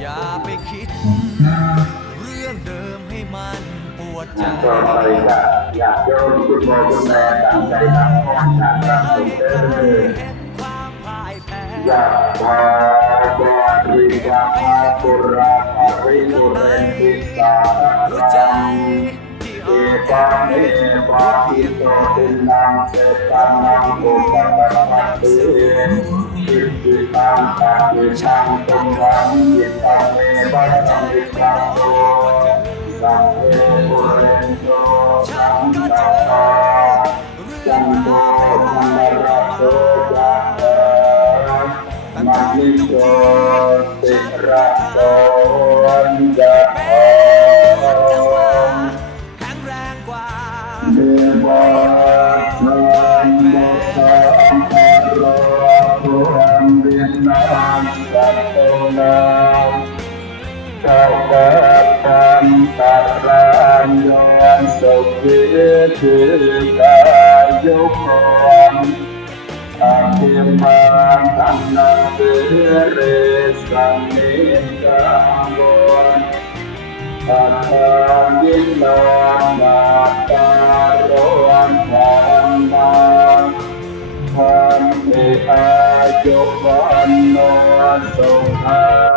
อย่าไปคิดเรื่องเดิมให้มันปวดใจต่อไปก็อยากโยมคุณพ่อคุณแม่ต่างใจต่างคนต่างรักสุดเด้ออยากพาบริกาปุราภริปุเรนติสารังเอปังเอปาทิโตตินังเสตังนังโอปัปปัตติอิติตังตังวิชังตุงวังยิตังเมปัสสังวิชังโตสังเอปุเรนโตสังตตาจันโตธรรมราโตจักมานิโตติระโตนจะโอแข็งแรงกว่าเดวะนันโมตัมภะโรภูอัมวินาสัตโตนาสัพพะปันตรัญโยสุขิธิกายุโกอาภิมาทันนาเวเรสัมมิกาโกปัตตายิโนนาตาโรอันธรรมาธรรมิอายุวันโนสุขั